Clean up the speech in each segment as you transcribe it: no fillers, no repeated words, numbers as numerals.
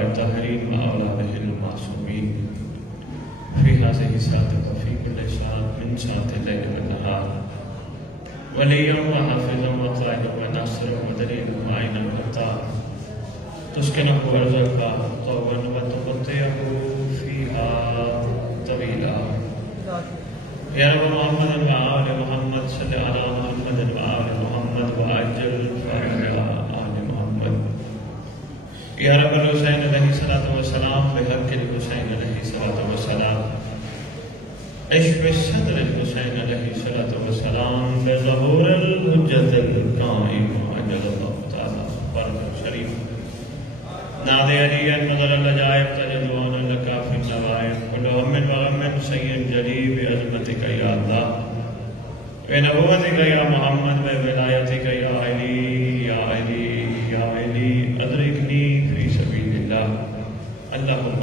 الطاهرين وأولاده المعصومين في هذه الساعة وفي كل ساعة من ساعة الليل والنهار وليا وحافظا وقائدا وناصرا ودليلا وعينا وقطاعا تسكنه أرضك طوبا وتغطيه فيها طويلا يا رب محمد وآل محمد صل على محمد وآل محمد وأجل فرج آل محمد يا رب الحسين عليه الصلاة والسلام بحق الحسين عليه الصلاة والسلام اشف صدر الحسين عليه الصلاة والسلام بظهور الحجة القائم أجل الله تعالى فرج شريف نادي عليا نظر العجائب تجدون لك في النوائب كل هم وغم سيد جلي بعظمتك يا الله بنبوتك يا محمد وبولايتك يا علي يا علي يا علي أدركني في سبيل الله اللهم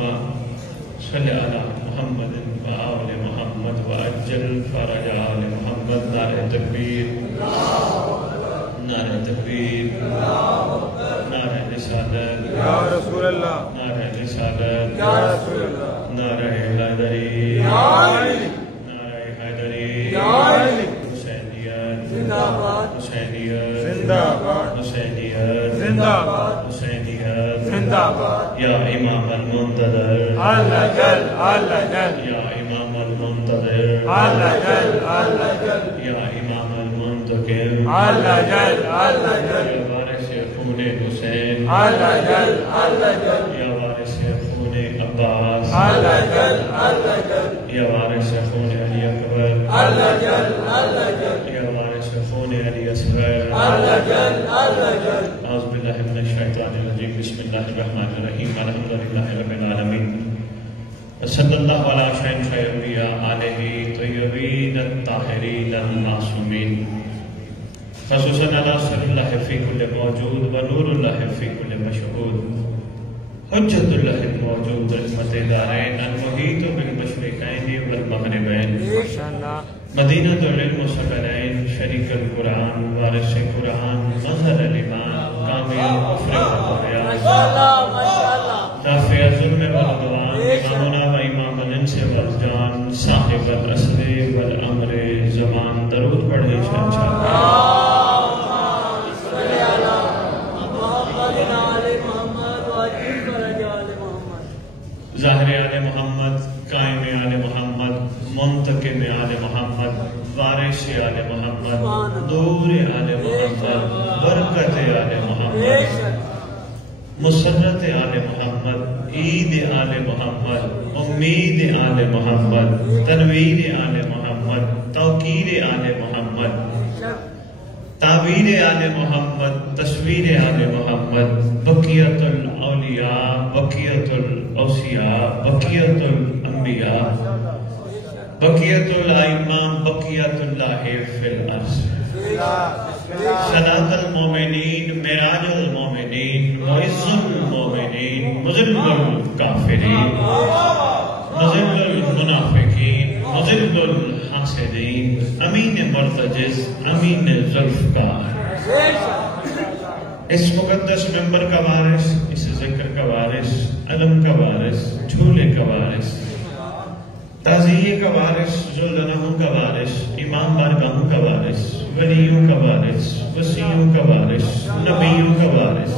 صل على محمد وآل محمد وأجل فرج آل محمد نعرہ تکبیر نعرہ تکبیر نعرہ رسالت یا رسول اللہ نعرہ رسالت یا رسول اللہ نعرہ حیدری یا علی نعرہ حیدری یا علی حسینیت زندہ باد حسینیت زندہ باد حسینیت زندہ باد حسینیت زندہ باد یا امام المنتظر اللہ جل اللہ جل یا امام المنتظر اللہ جل اللہ جل یا امام المنتقم اللہ جل اللہ جل یا وارث خون حسین اللہ جل اللہ جل یا وارث خون عباس اللہ جل اللہ جل یا وارث خون علی اکبر اللہ جل اللہ جل یا وارث خون علی اصغر اللہ جل اللہ جل اعوذ باللہ من الشیطان الرجیم بسم اللہ الرحمن الرحیم الحمد للہ رب العالمین صلی اللہ علیہ وسلم خیریہ آلہ طیبین الطاہرین المعصومین خصوصاً علی سر اللہ فی کل موجود و نور اللہ فی کل مشہود حجت اللہ الموجود رحمت دارین المحیط بالمشرقین والمغربین مدینہ العلم والثقلین شریک القرآن وارث قرآن مظہر الایمان کامل کفر والریاض رافع ظلم والعدوان امامنا و امام الانس والجان صاحب الاسر والامر زمان درود پڑھے شہنشاہ ظاہر آل محمد قائم آل محمد منتقم آل محمد وارث آل محمد دور آل محمد برکت آل محمد مسرت آل محمد عید آل محمد امید آل محمد تنویر آل محمد توقیر آل محمد تعبیر آل محمد تصویر آل محمد بقیت الاولیاء بقیت الاوصیاء بقیت الانبیاء بقیت الائمہ بقیت اللہ فی الارض صلاة المومنین معراج المومنین معز المومنین مذل الکافرین مذل المنافقین مذل الحاسدین امین مرتجز امین ذوالفقار اس مقدس ممبر کا وارث اس ذکر کا وارث علم کا وارث جھولے کا وارث تعزیے کا وارث ذوالجلالہ کا وارث امام بارگاہوں کا وارث ولیوں کا وارث وسیعوں کا وارث نبیوں کا وارث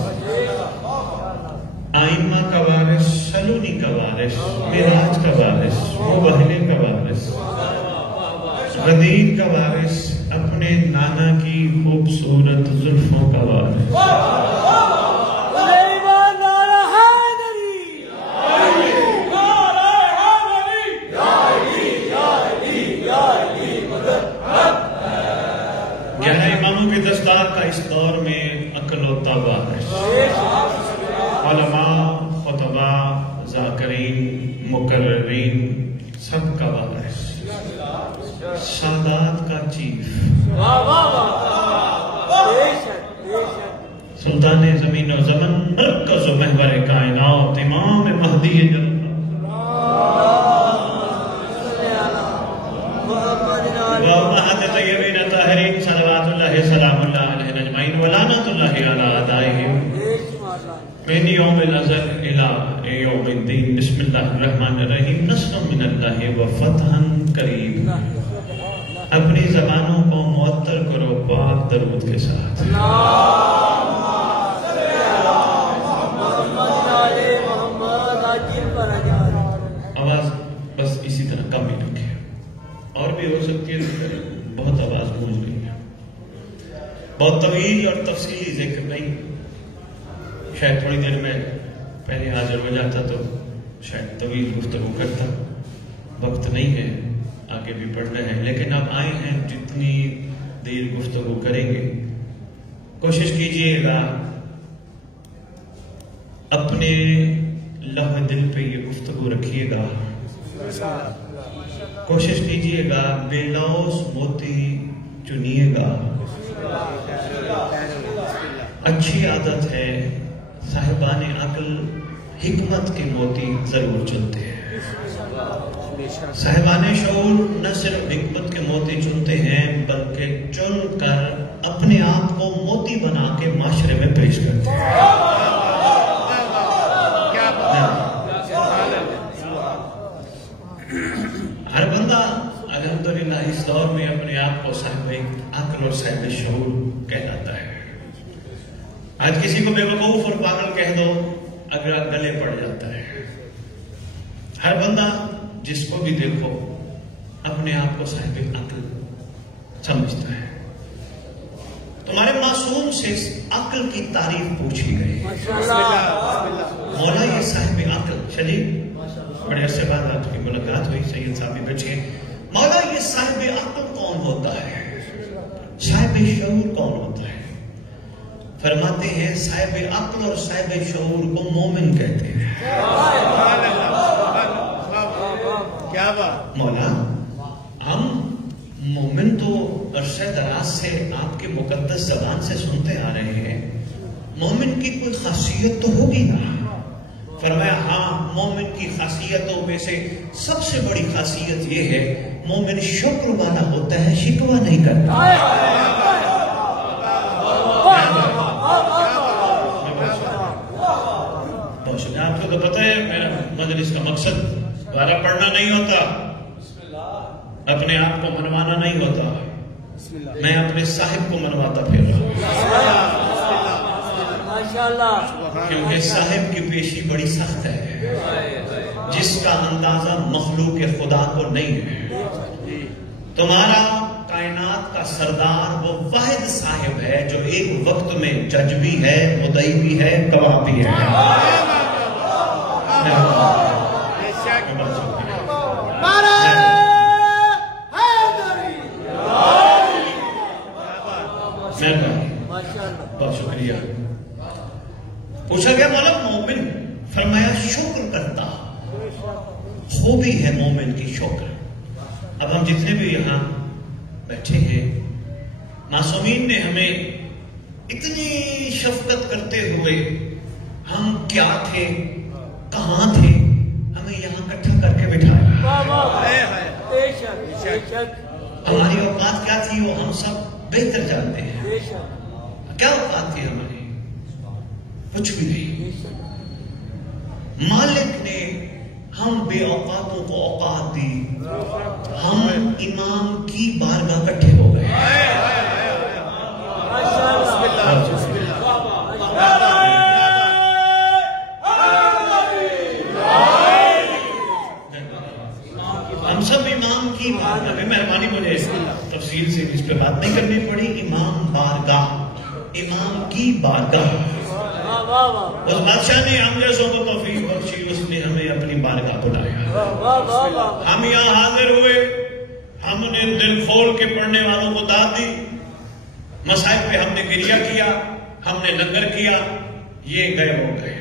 آئمہ کا وارث سلونی کا وارث معراج کا وارث مبہلے کا وارث غدیر کا وارث اپنے نانا کی خوبصورت زلفوں کا وارث دستار کا اس دور میں عقل و وارث علماء خطباء ذاکرین مقررین سب کا وارث سادات کا چیف سلطان زمین و زمن مرکز و محور کائنات امام مہدی جلال وامہد طیبین طاہرین صلوات اللہ سلام اللہ علیہ نجمعین ولعنت اللہ علی اعدائہم من یوم الازل الى یوم الدین بسم اللہ الرحمن الرحیم نصر من اللہ و فتح قریب. اپنی زبانوں کو معطر کرو پاک درود کے ساتھ. آواز بس اسی طرح کم ہی رکھے, اور بھی ہو سکتی ہے, بہت آواز گونج رہی ہے. بہت طویل اور تفصیلی ذکر نہیں, شاید تھوڑی دیر میں پہلے حاضر ہو جاتا تو شاید طویل گفتگو کرتا, وقت نہیں ہے, آگے بھی پڑھنا ہے. لیکن اب آئے ہیں, جتنی دیر گفتگو کریں گے کوشش کیجئے گا اپنے لوح دل پہ یہ گفتگو رکھیے گا. کوشش کیجئے گا بے لوث موتی چنیے گا. اچھی عادت ہے, صاحبان عقل حکمت کے موتی ضرور چنتے ہیں. صاحبان شعور نہ صرف حکمت کے موتی چنتے ہیں بلکہ چن کر اپنے آپ کو موتی بنا کے معاشرے میں پیش کرتے ہیں. ہر بندہ الحمدللہ اس دور میں اپنے آپ کو صاحب عقل اور صاحب شعور کہلاتا ہے. آج کسی کو بے وقوف اور پاگل کہہ دو اگر گلے پڑ جاتا ہے. ہر بندہ جس کو بھی دیکھو اپنے آپ کو صاحب عقل سمجھتا ہے. تمہارے معصوم سے عقل کی تعریف پوچھی گئی. مولا یہ صاحب عقل, چلیے بڑے عرصے بعد آپ کی ملاقات ہوئی, سید صاحب بھی بیٹھے. مولا یہ صاحب عقل کون ہوتا ہے, صاحب شعور کون ہوتا ہے؟ فرماتے ہیں صاحب عقل اور صاحب شعور کو مومن کہتے ہیں. کیا بات مولا, ہم مومن تو عرصہ دراز سے آپ کے مقدس زبان سے سنتے آ رہے ہیں, مومن کی کوئی خاصیت تو ہوگی نا؟ فرمایا ہاں, مومن کی خاصیتوں میں سے سب سے بڑی خاصیت یہ ہے مومن شکر والا ہوتا ہے, شکوہ نہیں کرتا. آپ کو تو پتہ ہے میرا مجلس کا مقصد دوبارہ پڑھنا نہیں ہوتا, اپنے آپ کو منوانا نہیں ہوتا, میں اپنے صاحب کو منواتا پھر رہا ہوں. کیونکہ صاحب کی پیشی بڑی سخت ہے جس کا اندازہ مخلوق خدا کو نہیں ہے. تمہارا کائنات کا سردار وہ واحد صاحب ہے جو ایک وقت میں جج بھی ہے, مدعی بھی ہے, گواہ بھی ہے. بہت شکریہ. پوچھا گیا مولا مومن, فرمایا شکر کرتا. خوبی ہے مومن کی شکر. اب ہم جتنے بھی یہاں بیٹھے ہیں, معصومین نے ہمیں اتنی شفقت کرتے ہوئے, ہم کیا تھے کہاں تھے, ہمیں یہاں اکٹھا کر کے بٹھایا. ہماری اوقات کیا تھی وہ ہم سب بہتر جانتے ہیں. کیا اوقات تھی ہماری؟ کچھ بھی نہیں. مالک نے ہم بے اوقاتوں کو اوقات دی, ہم امام کی بارگاہ اکٹھے ہو گئے. ہم سب امام کی بارگاہ میں, مہربانی مجھے تفصیل سے اس پہ بات نہیں کرنی پڑی. امام بارگاہ, امام کی بارگاہ. اس بادشاہ نے ہم جیسوں کو توفیق بخشی, اس نے ہمیں اپنی بارگاہ بلایا. ہم یہاں حاضر ہوئے, ہم نے دل کھول کے پڑھنے والوں کو داد دی, مسائل پہ ہم نے گریہ کیا, ہم نے لنگر کیا, یہ گئے ہو گئے.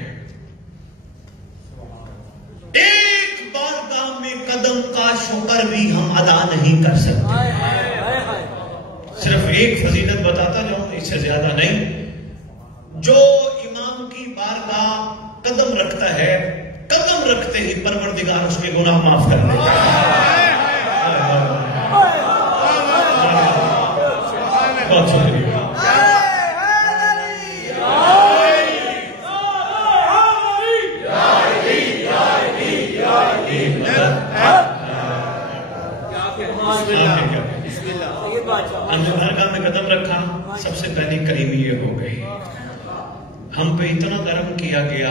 ایک بارگاہ میں قدم کا شکر بھی ہم ادا نہیں کر سکتے. صرف ایک فضیلت بتاتا جاؤں, اس سے زیادہ نہیں. جو امام کی بارگاہ قدم رکھتا ہے, قدم رکھتے ہی پروردگار اس کے گناہ معاف کر دیتا ہے. بہت شکریہ. بارگاہ میں قدم رکھا، سب سے پہلی کریم یہ ہو گئی، ہم پہ اتنا کرم کیا گیا۔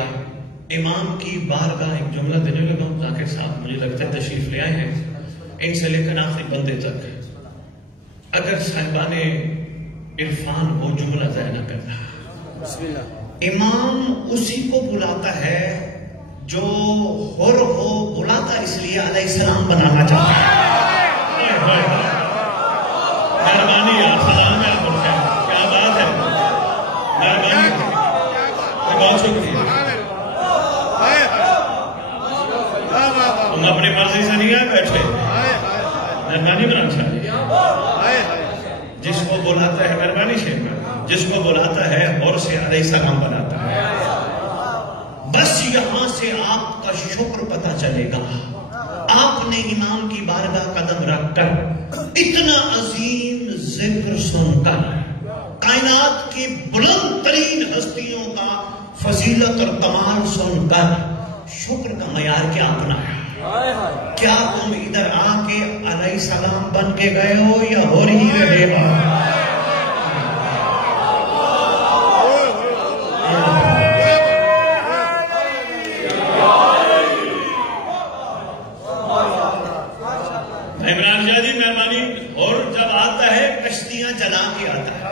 امام کی بارگاہ ایک جملہ دینے لگا ہوں ذاکر صاحب، مجھے لگتا ہے تشریف لے آئے ہیں، ان سے لے کر آخری بندے تک، اگر صاحبان عرفان وہ جملہ ذہن کرنا، امام اسی کو بلاتا ہے جو حر ہو، بلاتا اس لیے علیہ السلام بنانا چاہتا ہے۔ مہربانی یا سلام ہے، کیا بات ہے، مہربانی، بہت شکریہ۔ تم اپنی مرضی سے نہیں آئے بیٹھے، مہربانی بنا چاہیے۔ جس کو بلاتا ہے، مہربانی شیخ، جس کو بلاتا ہے اور سے علیہ السلام بناتا ہے۔ بس یہاں سے آپ کا شکر پتہ چلے گا، آپ نے امام کی بارگاہ قدم رکھ کر اتنا عظیم ذکر سن کر، کائنات کی بلند ترین ہستیوں کا فضیلت اور کمال سن کر شکر کا معیار کیا اپنایا؟ کیا تم ادھر آ کے علیہ السلام بن کے گئے ہو یا ہو رہی رہے ہو؟ عمران شاہ جی مہربانی، اور جب آتا ہے کشتیاں جلا کے آتا ہے،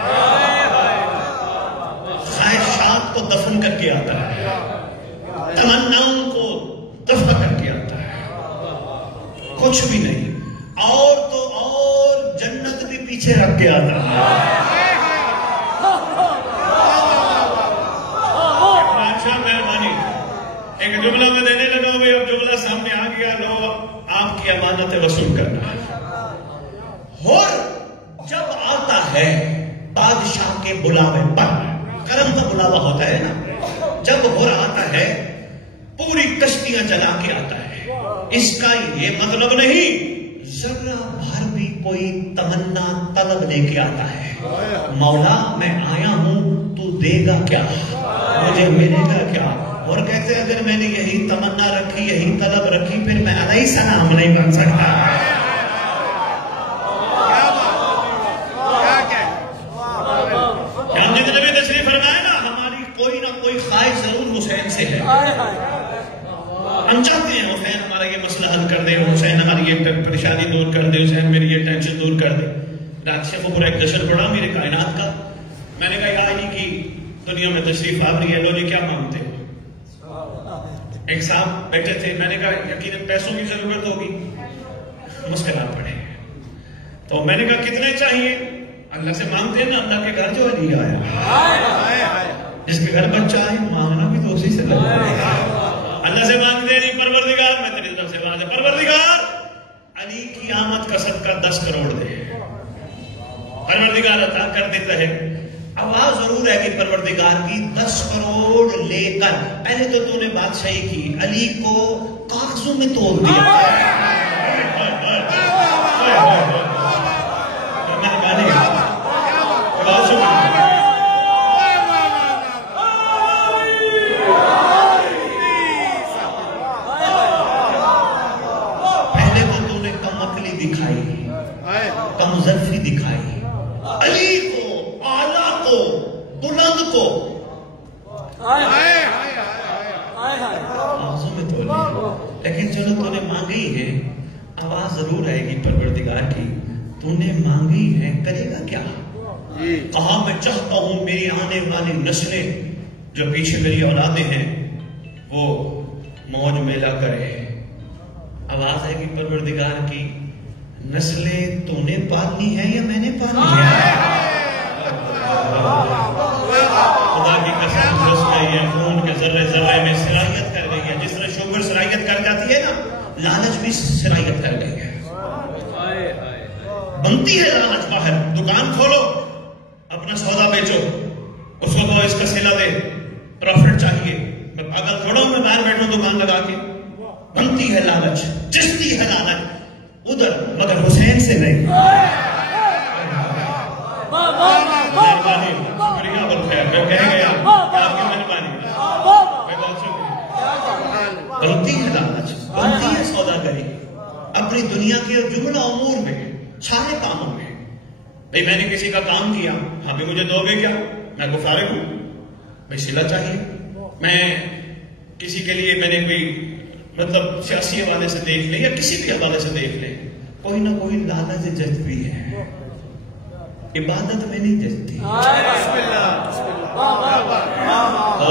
خواہشات کو دفن کر کے آتا ہے، تمناؤں کو دفن کر کے آتا ہے، کچھ بھی نہیں، اور تو اور جنت بھی پیچھے رکھ کے آتا ہے۔ اچھا مہربانی، ایک جملہ میں دینے لگا ہوں، اب جملہ سامنے آ گیا، لو آپ کی امانت وصول کرنا ہے۔ اور جب آتا ہے بادشاہ کے بلاوے پر، کرم کا بلاوا ہوتا ہے نا، جب ہور آتا ہے پوری کشتیاں جلا کے آتا ہے، اس کا یہ مطلب نہیں ذرہ بھر بھی کوئی تمنا طلب لے کے آتا ہے، مولا میں آیا ہوں تو دے گا کیا، مجھے ملے گا کیا؟ اور کہتے ہیں اگر میں نے یہی تمنا رکھی، یہی طلب رکھی، پھر میں علیہ السلام نہیں بن سکتا۔ ہم جتنے بھی تشریف فرمائے نا، ہماری کوئی نہ کوئی خواہش ضرور حسین سے ہے، ہم چاہتے ہیں حسین ہمارا یہ مسئلہ حل کر دے، حسین ہماری یہ پریشانی دور کر دے، حسین میری یہ ٹینشن دور کر دے۔ رات سے وہ پورا ایک جشن پڑا میرے کائنات کا، میں نے کہا یا علی کی دنیا میں تشریف آوری ہے، لو جی کیا مانگتے ہو؟ ایک صاحب بیٹھے تھے، میں نے کہا یقیناً پیسوں کی ضرورت ہوگی، مسکرات پڑے، تو میں نے کہا کتنے چاہیے؟ اللہ سے مانگتے ہیں نا، اللہ کے گھر جو علی آیا، جس کے گھر بچہ آئے مانگنا بھی تو اسی سے لگا ہے۔ اللہ سے مانگتے ہیں نہیں، پروردگار میں تیری طرف سے مانگتے، پروردگار علی کی آمد کا صدقہ 10 کروڑ دے، پروردگار عطا کر دیتا ہے۔ آواز ضرور ہے کہ پروردگار کی 10 کروڑ لے کر، پہلے تو تو نے بات صحیح کی، علی کو کاغذوں میں توڑ دیا، پہلے تو تو نے کم عقلی دکھائی، کم ظرفی دکھائی، علی کو، اعلیٰ کو، بلند کو آغازوں میں تو لیا، لیکن چلو تو نے مانگی ہے، آواز ضرور آئے گی پروردگار کی، تو نے مانگی ہے، کرے گا کیا؟ کہا میں چاہتا ہوں میری آنے والی نسلیں، جو پیچھے میری اولادیں ہیں، وہ موج میلہ کرے۔ آواز ہے کہ پروردگار کی نسلیں تو نے پالنی ہے یا میں نے پالنی ہے؟ خدا کی قسم رس گئی ہے، خون کے ذرے ذرے میں سرایت کر گئی ہے، جس طرح شوگر سرایت کر جاتی ہے نا، لالچ بھی سرایت کر گئی ہے، بنتی ہے لالچ باہر، دکان کھولو، اپنا سودا بیچو، اس کو کہو اس کا سلا دے، پروفٹ چاہیے، میں پاگل تھوڑا ہوں میں باہر بیٹھوں دکان لگا کے، بنتی ہے لالچ، چستی ہے لالچ ادھر، مگر حسین سے نہیں۔ مہربانی، شکریہ بلخیر، میں کہہ گیا آپ کی مہربانی، میں بہت شکریہ۔ بنتی ہے لالچ، بنتی ہے سودا گری، اپنی دنیا کے جملہ امور میں، سارے کاموں میں، بھئی میں نے کسی کا کام کیا، ہاں بھی مجھے دو گے کیا؟ میں کو فارغ ہوں، بھئی صلہ چاہیے. میں کسی کے لیے میں نے کوئی مطلب سیاسی حوالے سے دیکھ لیں یا کسی بھی حوالے سے دیکھ لیں، کوئی نہ کوئی لالچ جذبی ہے، عبادت میں نہیں جذبی. ہو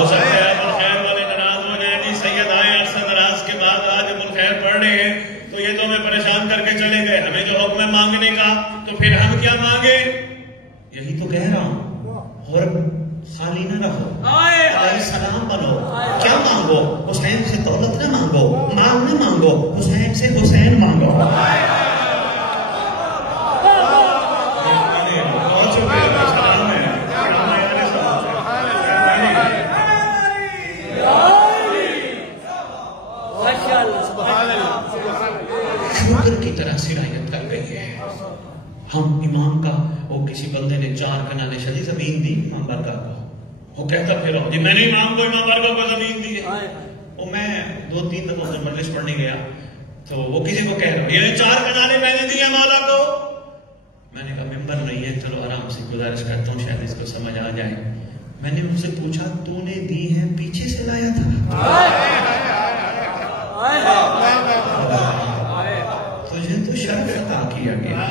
سکتا ہے خیر والے ناراض ہو جائیں، جی سید آئے عرصہ دراز کے بعد آج خیر پڑھ رہے ہیں تو یہ تو ہمیں پریشان کر کے چلے گئے، ہمیں جو حکم ہے مانگنے کا، تو پھر ہم کیا مانگے؟ یہی تو کہہ رہا ہوں، اور خالی نہ رہو، علیہ السلام بنو. کیا مانگو؟ حسین سے دولت نہ مانگو، مال نہ مانگو، حسین سے حسین مانگو. شکر کی طرح سرایت کر گئی ہے. ہم امام کا، وہ کسی بندے نے 4 کنالے شدی زمین دی امام بارگاہ کو، وہ کہتا پھر جی میں نے امام کو، امام بارگاہ کو زمین دی ہے. وہ میں 2-3 دفعہ سے مجلس پڑھنے گیا تو وہ کسی کو کہہ رہا یہ 4 کنالے میں نے دیے مولا کو. میں نے کہا ممبر نہیں ہے، چلو آرام سے گزارش کرتا ہوں شاید اس کو سمجھ آ جائے. میں نے ان سے پوچھا تو نے دی ہے پیچھے سے لایا تھا؟ تجھے تو شرف عطا کیا گیا،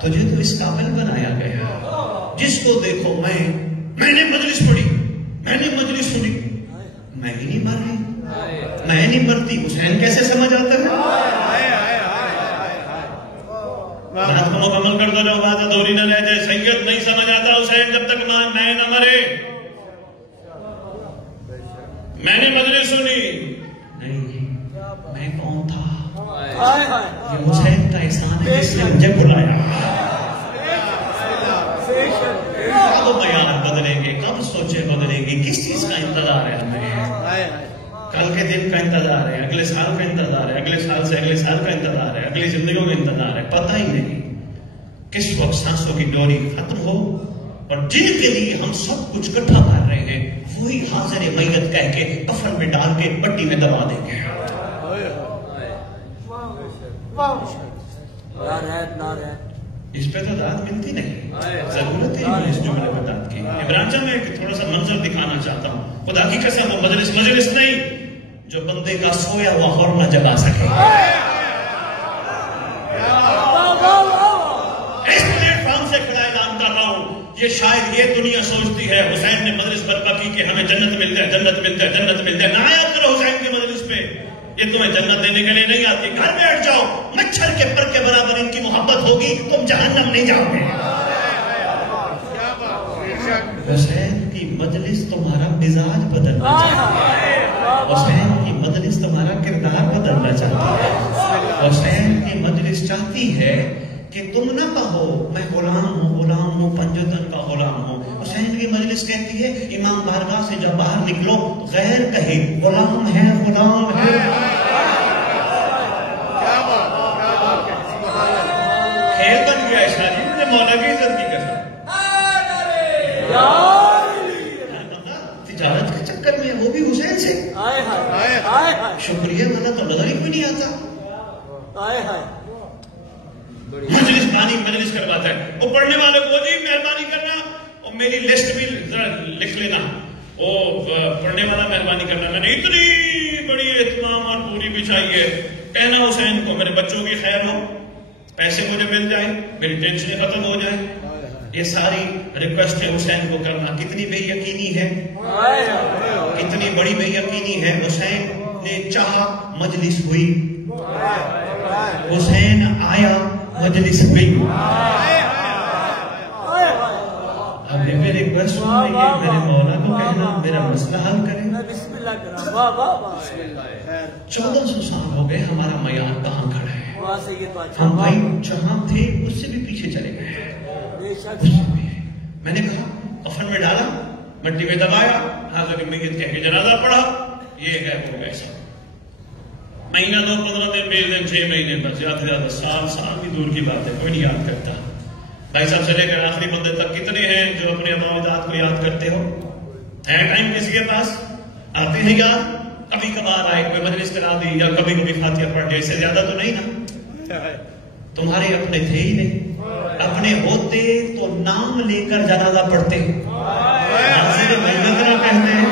تجھے تو اس قابل بنایا گیا. جس کو دیکھو میں نے مجلس پڑھی، میں نے مجلس سنی، میں ہی نہیں مر رہی، میں نہیں مرتی. حسین کیسے سمجھ آتا ہے؟ بات کو مکمل کر دو، جو بات ادھوری نہ رہ جائے. سید نہیں سمجھ آتا حسین جب تک میں نہ مرے. میں نے مجلس سنی نہیں، میں کون تھا؟ یہ حسین کا احسان ہے جس نے مجھے بلایا. کب بیان بدلیں گے، کب سوچے بدلیں گے، کس چیز کا انتظار ہے ہمیں؟ کل کے دن کا انتظار ہے، اگلے سال کا انتظار ہے، اگلے سال سے اگلے سال کا انتظار ہے، اگلی زندگیوں کا انتظار ہے. پتہ ہی نہیں کس وقت سانسوں کی ڈوری ختم ہو، اور جن کے لیے ہم سب کچھ اکٹھا کر رہے ہیں وہی حاضر میت کہہ کے کفن میں ڈال کے مٹی میں دبا دیں گے. اس پہ تو داد ملتی نہیں، ضرورت ہے اس جملے میں داد کی. عمران جان میں تھوڑا سا منظر دکھانا چاہتا ہوں. خدا کی قسم وہ مجلس نہیں جو بندے کا سویا ہوا غور نہ جگا سکے. اس پلیٹ فارم سے کھڑا اعلان کر رہا ہوں، یہ شاید یہ دنیا سوچتی ہے حسین نے مجلس برپا کی کہ ہمیں جنت مل جائے، جنت مل جائے، جنت مل جائے. نہ آیا کرو حسین کی مجلس پہ، یہ تمہیں جنت دینے کے لیے نہیں آتی. گھر بیٹھ جاؤ، مچھر کے پر کے برابر ان کی محبت ہوگی، تم جہنم نہیں جاؤ گے. حسین کی مجلس تمہارا مزاج بدلنا چاہتی ہے، حسین کی مجلس تمہارا کردار بدلنا چاہتی ہے. حسین کی مجلس چاہتی ہے کہ تم نہ کہو میں غلام ہوں پنجتن کا غلام ہوں. حسین کی مجلس کہتی ہے امام بارگاہ سے جب باہر نکلو غیر کہے غلام ہے، غلام ہے. کھیل بن گیا اسلامی نے مولا کی عزت کی قسم. تجارت کے چکر میں وہ بھی حسین سے شکریہ والا تو نظر ہی کوئی نہیں آتا. مجلس کرواتا ہے. وہ پڑھنے والے کو جی مہربانی کرنا اور میری لسٹ بھی ذرا لکھ لینا. وہ پڑھنے والا مہربانی کرنا، میں نے اتنی بڑی اہتمام اور پوری بچھائی ہے. کہنا حسین کو میرے بچوں کی خیر ہو، پیسے مجھے مل جائیں، میری ٹینشن ختم ہو جائے. یہ ساری ریکویسٹ ہے حسین کو کرنا. کتنی بے یقینی ہے، کتنی بڑی بے یقینی ہے. حسین نے چاہا مجلس ہوئی، حسین آیا مجلس ہوئی. اب یہ میری ریکویسٹ سن لیں، میرے مولا کو کہنا میرا مسئلہ حل کریں. 1400 سال ہو گئے، ہمارا معیار کہاں کھڑا ہے؟ ہم بھائی جہاں تھے اس سے بھی پیچھے چلے گئے. میں نے کہا کفن میں ڈالا، مٹی میں دبایا، حاضر میت کہہ کے جنازہ پڑھا، یہ غائب ہو گئے. سب مہینہ 2 15 دن 20 دن 6 مہینے بس، زیادہ سے زیادہ سال بھی دور کی بات ہے، کوئی نہیں یاد کرتا. بھائی صاحب سے لے کر آخری بندے تک کتنے ہیں جو اپنے اباء کو یاد کرتے ہو؟ ہے ٹائم کسی کے پاس؟ آتے ہیں یاد؟ کبھی کبھار آئے کوئی مجلس کرا دی یا کبھی کبھی فاتحہ پڑھ جائے، اس سے زیادہ تو نہیں نا. تمہارے اپنے تھے ہی نہیں. اپنے ہوتے تو نام لے کر جنازہ پڑھتے، ناصر محمدرہ کہتے ہیں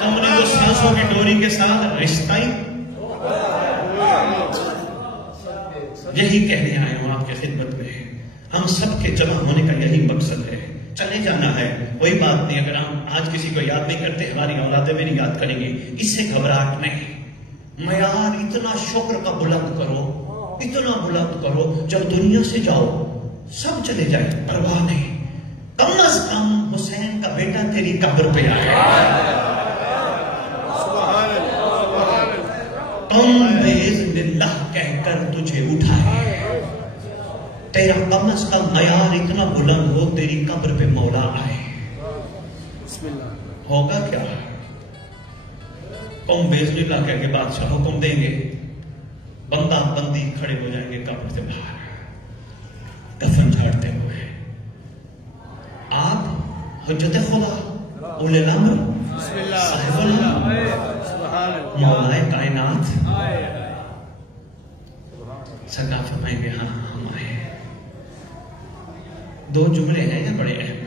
تم نے وہ سانسوں کی ڈوری کے ساتھ رشتہ ہی۔ یہی کہنے آئے ہوں آپ کے خدمت میں، ہم سب کے جمع ہونے کا یہی مقصد ہے، چلے جانا ہے، کوئی بات نہیں، اگر ہم آج کسی کو یاد نہیں کرتے ہماری اولادیں بھی نہیں یاد کریں گے، اس سے گھبراہٹ نہیں۔ معیار اتنا شکر کا بلند کرو، اتنا بلند کرو، جب دنیا سے جاؤ سب چلے جائیں پرواہ نہیں، کم از کم حسین کا بیٹا تیری قبر پہ آئے، تم بِإِذْنِ اللہ کہہ کر تجھے اٹھائے، تیرا کم از کم معیار اتنا بلند ہو تیری قبر پہ مولا آئے، ہوگا کیا؟ تم بِإِذْنِ اللہ کہہ کے بادشاہ حکم دیں گے، بندہ بندی کھڑے ہو جائیں گے قبر سے باہر کفن جھاڑتے ہوئے، آپ حجت خدا اولی الامر صاحب اللہ مولا کائنات سرکار فرمائیں گے ہاں ہم آئے۔ دو جملے ہیں یہ بڑے اہم،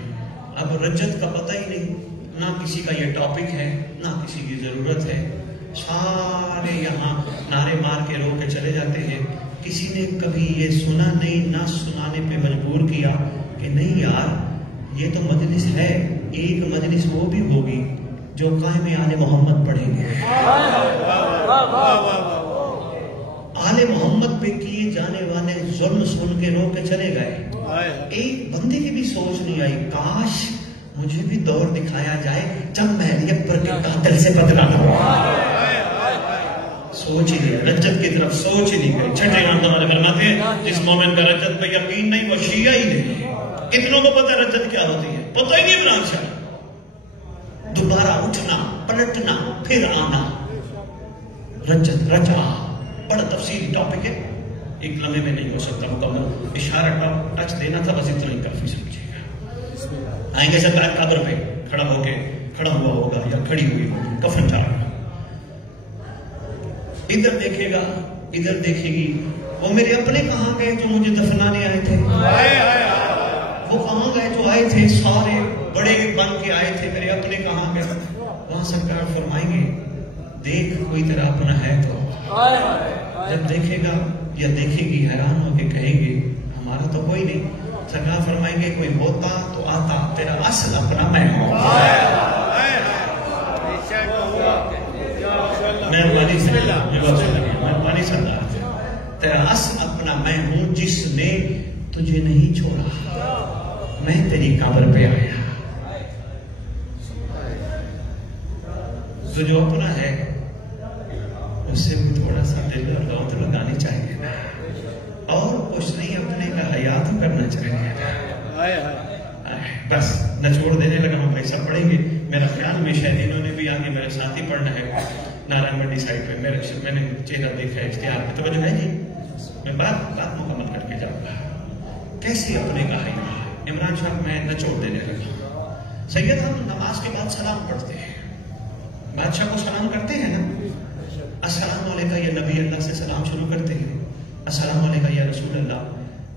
اب رجت کا پتہ ہی نہیں، نہ کسی کا یہ ٹاپک ہے نہ کسی کی ضرورت ہے، سارے یہاں نعرے مار کے رو کے چلے جاتے ہیں، کسی نے کبھی یہ سنا نہیں، نہ سنانے پہ مجبور کیا کہ نہیں یار یہ تو مجلس ہے، ایک مجلس وہ بھی ہوگی جو قائم آل محمد پڑھیں گے، آل محمد پہ کیے جانے والے ظلم سن کے رو کے چلے گئے، ایک بندے کی بھی سوچ نہیں آئی کاش مجھے بھی دور دکھایا جائے جب مہدی اکبر کے قاتل سے بدلہ لوں، سوچ ہی نہیں، رجت کی طرف سوچ ہی نہیں گئی۔ چھٹے امام زمان فرماتے ہیں جس مومن کا رجت پہ یقین نہیں وہ شیعہ ہی نہیں، کتنوں کو پتہ رجت کیا ہوتی ہے، پتہ ہی نہیں عمران شاہ، دوبارہ اٹھنا پلٹنا پھر آنا، رجت رجع بڑا تفصیلی ٹاپک ہے، ایک لمحے میں نہیں ہو سکتا مکمل، اشارہ کا ٹچ دینا تھا بس اتنا ہی کافی سمجھے گا۔ آئیں گے سرکار قبر پہ کھڑا ہو کے، کھڑا ہوا ہوگا یا کھڑی ہوئی ہوگی، کفن جھاڑ گا، ادھر دیکھے گا ادھر دیکھے گی، وہ میرے اپنے کہاں گئے جو مجھے دفنانے آئے تھے، وہ کہاں گئے جو آئے تھے سارے بڑے بن کے آئے تھے، میرے اپنے کہاں گئے، وہاں سرکار فرمائیں گے دیکھ کوئی تیرا اپنا ہے تو، جب دیکھے گا یا دیکھے گی حیران ہو کے کہیں گے ہمارا تو کوئی نہیں، سرکار فرمائیں گے کوئی ہوتا تو آتا، تیرا اصل اپنا میں ہوں، مہربانی سے تیرا اصل اپنا میں ہوں جس نے تجھے نہیں چھوڑا، میں تیری قبر پہ آیا، تو جو اپنا ہے اس سے بھی تھوڑا سا دل اور لوت لگانی چاہیے نا، اور کچھ نہیں اپنے کا حیات کرنا چاہیے نا، بس نچوڑ دینے لگا ہوں بھائی سب پڑھیں گے، میرا خیال میں شاید انہوں نے بھی آگے میرے ساتھ ہی پڑھنا ہے، نارائن منڈی سائٹ پہ میں نے چہرہ دیکھا ہے، اشتہار پہ توجہ ہے جی، میں بات مکمل کر کے جاؤں گا، کیسے اپنے کا حیات، عمران شاہ میں نچوڑ دینے لگا، سید ہم نماز کے بعد سلام پڑھتے ہیں، بادشاہ کو سلام کرتے ہیں نا، السلام علیکہ یا نبی اللہ سے سلام شروع کرتے ہیں، السلام علیکہ یا رسول اللہ،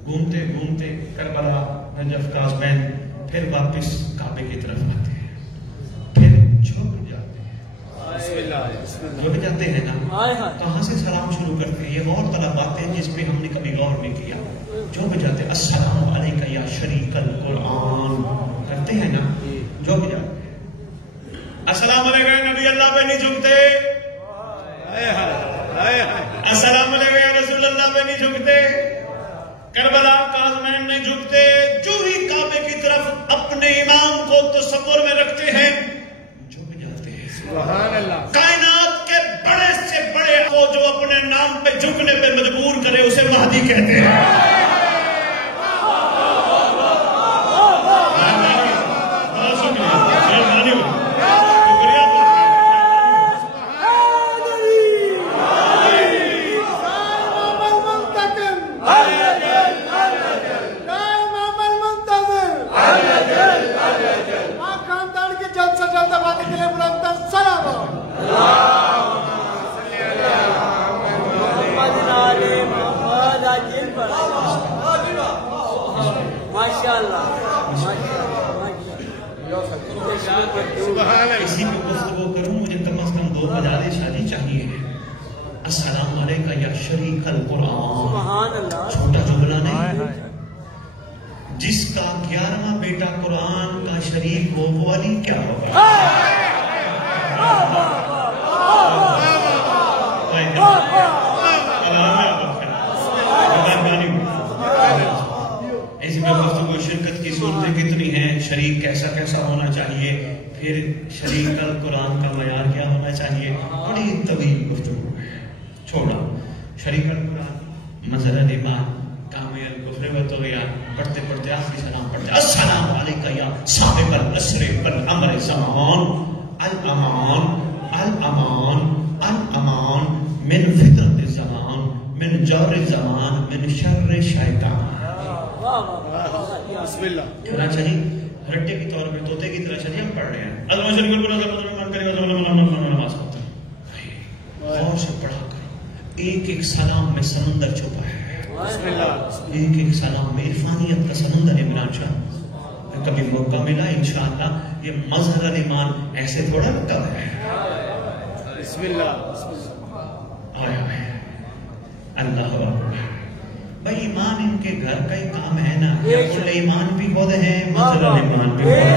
گھومتے گھومتے کربلا نجف قازمین پھر واپس کعبے کی طرف آتے ہیں، پھر جھک جاتے ہیں نا، کہاں سے سلام شروع کرتے ہیں، یہ اور طلب باتیں ہیں جس پہ ہم نے کبھی غور نہیں کیا، جھک جاتے ہیں، السلام علیکہ یا شریک القرآن کرتے ہیں نا، جھک جاتے ہیں، السلام علیکم نبی اللہ پہ نہیں جھکتے، السلام علیکم یا رسول اللہ پہ نہیں جھکتے، کربلا قازمین نہیں جھکتے، جو ہی کعبے کی طرف اپنے امام کو تصور میں رکھتے ہیں جھک جاتے ہیں، سبحان اللہ، کائنات کے بڑے سے بڑے کو جو اپنے نام پہ جھکنے پہ مجبور کرے اسے مہدی کہتے ہیں، محمد سبحان اللہ. اسی پہ گفتگو کروں. مجھے کم از کم 2 بجالے شادی چاہیے. السلام علیکم یا شریک القرآن. چھوٹا جملہ نہیں. جس کا 11واں بیٹا قرآن کا شریک ہو وہ علی کیا ہوگا؟ اس میں گفتگو شرکت کی صورتیں کتنی ہیں. شریک کیسا کیسا ہونا چاہیے. پھر شریک القرآن کا معیار کیا ہونا چاہیے. بڑی طویل گفتگو ہے. چھوڑا. شریک القرآن مظہر الایمان کامل الکفر و طغیان. پڑھتے پڑھتے آخری سلام پڑھتے. السلام علیکم یا صاحب العصر والامر زمان. الامان الامان الامان من فتنة الزمان من جور الزمان من شر شیطان. بسم اللہ. چنانچہ جی رٹے کی طور پہ طوطے کی طرح چلیے ہم پڑھ رہے ہیں. اللہ شریف القرآن نماز پڑھتے ہیں. غور سے پڑھا کرو. ایک ایک سلام میں سمندر چھپا ہے. ایک ایک سلام میں عرفانیت کا سمندر. عمران شاہ کبھی موقع ملا انشاءاللہ یہ مظہر الایمان ایسے تھوڑا لگتا ہے. بسم اللہ. آیا ہے اللہ اکبر. بھائی ایمان ان کے گھر کا ہی کام ہے نا. کل ایمان بھی خود ہیں مظہر الایمان بھی خود ہیں.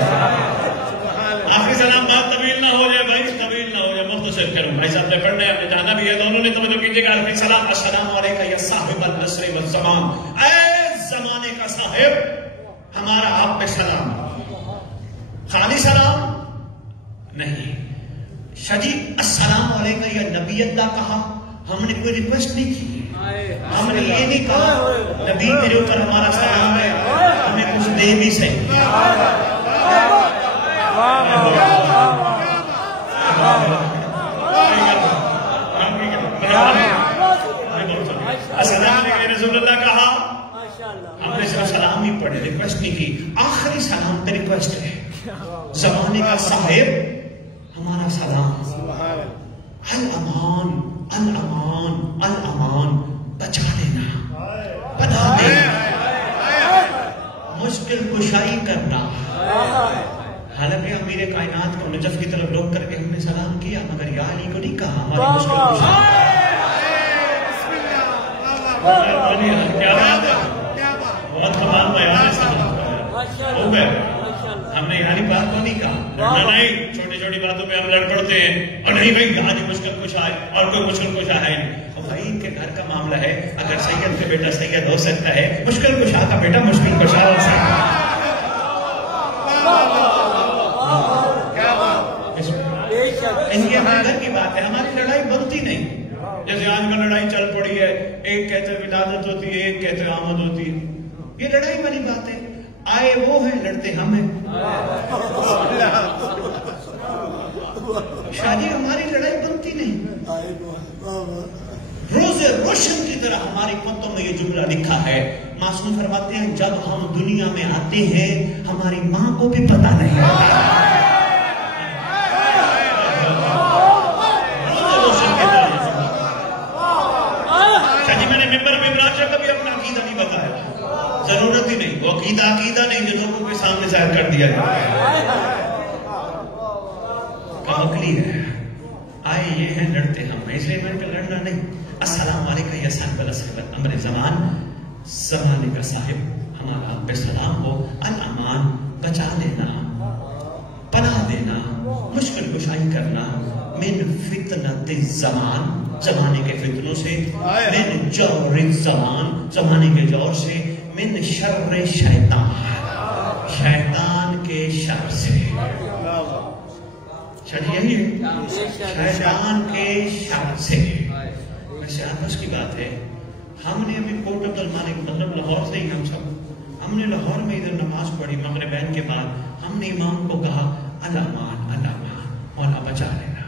آخری سلام بات طویل نہ ہو جائے بھائی. طویل نہ ہو جائے. مختصر کروں. بھائی صاحب نے پڑھنا ہے. ہم نے جانا بھی ہے. دونوں نے توجہ کیجیے گا. آخری سلام السلام علیکم یا صاحب العصر والزمان. اے زمانے کا صاحب ہمارا آپ پہ سلام. خالی سلام نہیں. شجی السلام علیکم یا نبی اللہ کہا. ہم نے کوئی ریکویسٹ نہیں کی. ہم نے یہ نہیں کہا نبی میرے اوپر ہمارا سلام ہے ہمیں کچھ دے بھی صحیح. السلام علیکم رسول اللہ کہا. ہم نے صرف سلام ہی پڑھے. ریکویسٹ نہیں کی. آخری سلام پہ ریکویسٹ ہے. زمانے کا صاحب ہمارا سلام. الامان الامان الامان. بچا لینا پناہ دینا مشکل کشائی کرنا. حالانکہ امیر کائنات کو نجف کی طرف روک کر کے ہم نے سلام کیا مگر یا علی کو نہیں کہا ہماری مشکل کشائی. بہت کمال معیار ہے سلام ہو گئے. ہم نے یعنی بات کو نہیں کہا. نہیں چھوٹی چھوٹی باتوں پہ ہم لڑ پڑتے ہیں. اور نہیں بھائی آج مشکل کشا ہے اور کوئی مشکل کشا ہے. بھائی ان کے گھر کا معاملہ ہے. اگر سید کا بیٹا سید ہو سکتا ہے مشکل کشا کا بیٹا مشکل کشا ہو سکتا ہے. ان کے گھر کی بات ہے. ہماری لڑائی بنتی نہیں. جیسے آج کل لڑائی چل پڑی ہے. ایک کہتے ولادت ہوتی ہے ایک کہتے آمد ہوتی ہے. یہ لڑائی والی بات ہے. آئے وہ ہیں لڑتے ہم ہیں. شادی ہماری لڑائی بنتی نہیں. روز روشن کی طرح ہماری خطوں میں یہ جملہ لکھا ہے. معصوم فرماتے ہیں جب ہم دنیا میں آتے ہیں ہماری ماں کو بھی پتہ نہیں ہوتا. ضرورت ہی نہیں. وہ عقیدہ نہیں جو لوگوں کے سامنے ظاہر کر دیا جائے. کمکلی ہے. آئے یہ ہیں لڑتے ہم ہیں. اس لیے میں نے لڑنا نہیں. السلام علیکم یا صاحب العصر والامر زمان. زمانے کا صاحب ہمارا آپ پہ سلام ہو. الامان بچا لینا پناہ دینا مشکل کشائی کرنا. من فتنۃ الزمان زمانے کے فتنوں سے. من جور الزمان زمانے کے جور سے. من شر شیطان شیطان کے شر سے. یہی ہے شیطان کے شر سے. ویسے آپس کی بات ہے. ہم نے ابھی کوٹ عبد المالک مطلب لاہور سے ہی ہم نے لاہور میں ادھر نماز پڑھی مغربین کے بعد. ہم نے امام کو کہا الامان الامان مولا بچا لینا.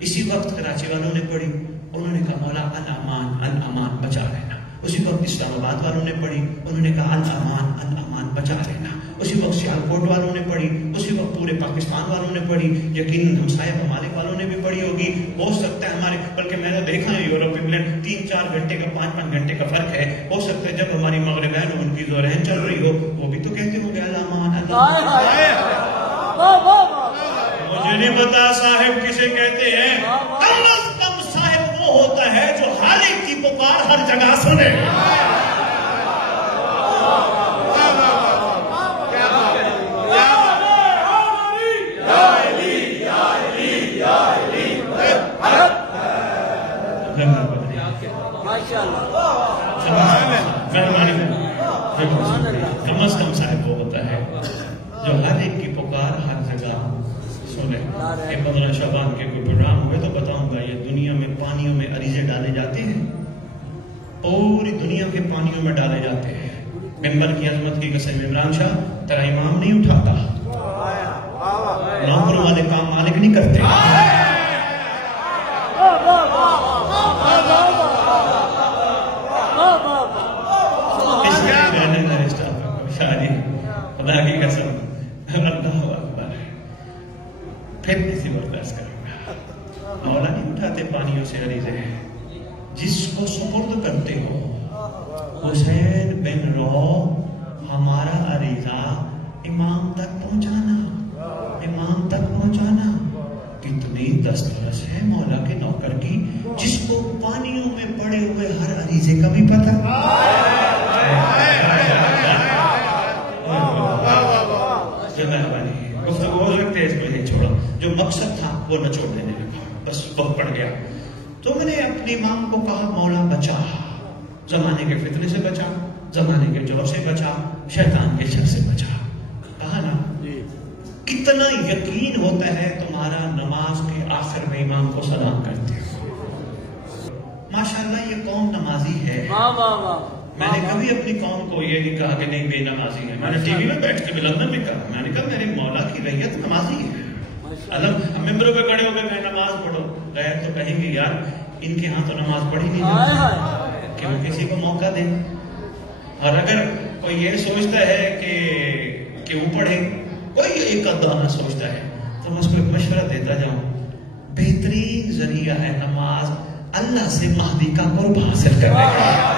اسی وقت کراچی والوں نے پڑھی. انہوں نے کہا مولا الامان الامان بچا لینا. اسی وقت اسلام آباد والوں نے پڑھی. انہوں نے کہا الامان الامان بچا لینا. اسی وقت سیالکوٹ والوں نے پڑھی. اسی وقت پورے پاکستان والوں نے پڑھی. یقیناً ہمسائے ممالک والوں نے بھی پڑھی ہوگی. ہو سکتا ہے ہمارے بلکہ میں نے دیکھا ہے یورپ انگلینڈ 3-4 گھنٹے کا 5-5 گھنٹے کا فرق ہے. ہو سکتا ہے جب ہماری مغربین ان کی ظہرین چل رہی ہو وہ بھی تو کہتے ہوں گے الامان الامان. نہیں پتا صاحب کسے کہتے ہیں؟ کم از کم صاحب وہ ہوتا ہے جو ہر ایک کی پکار ہر جگہ سنے. کم از کم صاحب وہ ہوتا ہے جو ہر ایک کی پکار ہر جگہ سنے. یہ 15 شعبان کے کوئی پروگرام ہوئے تو بتاؤں گا. یہ دنیا میں پانیوں میں عریضے ڈالے جاتے ہیں, پوری دنیا کے پانیوں میں ڈالے جاتے ہیں. ممبر کی عظمت کی قسم عمران شاہ تیرا امام نہیں اٹھاتا, نوکروں والے کام مالک نہیں کرتے. خدا کی قسم اللہ اکبر. پھر کسی برداشت کروں گا. مولا نہیں اٹھاتے پانیوں سے عریضے, جس کو سپرد کرتے ہو حسین بن رو ہمارا عریضہ امام تک پہنچانا, امام تک پہنچانا. کتنی دسترس ہے مولا کے نوکر کی, جس کو پانیوں میں پڑے ہوئے ہر عریضے کا بھی پتہ. گفتگو ہو سکتے اس کو یہ چھوڑا, جو مقصد تھا وہ نچوڑ دینے لگا, بس وقت پڑ گیا. تو میں نے اپنی امام کو کہا مولا بچا, زمانے کے فتنے سے بچا, زمانے کے جوڑ سے بچا, شیطان کے شر سے بچا. کہا نا کتنا یقین ہوتا ہے تمہارا نماز کے آخر میں امام کو سلام کرتے ہو. ماشاءاللہ یہ قوم نمازی ہے. میں نے کبھی اپنی قوم کو یہ نہیں کہا کہ نہیں بے نمازی ہے. میں نے ٹی وی میں بیٹھ کے لندن میں کہا, میں نے کہا میرے مولا کی ریت نمازی ہے. ممبروں پہ کھڑے ہو کے میں نماز پڑھو, غیر تو کہیں گے یار ان کے ہاں تو نماز پڑھی نہیں کہ وہ کسی کو موقع دیں. اور اگر کوئی یہ سوچتا ہے کہ وہ پڑھے, کوئی ایک دانہ سوچتا ہے, تو میں اس کو ایک مشورہ دیتا جاؤں. بہترین ذریعہ ہے نماز اللہ سے مہدی کا قرب حاصل کرنے کا.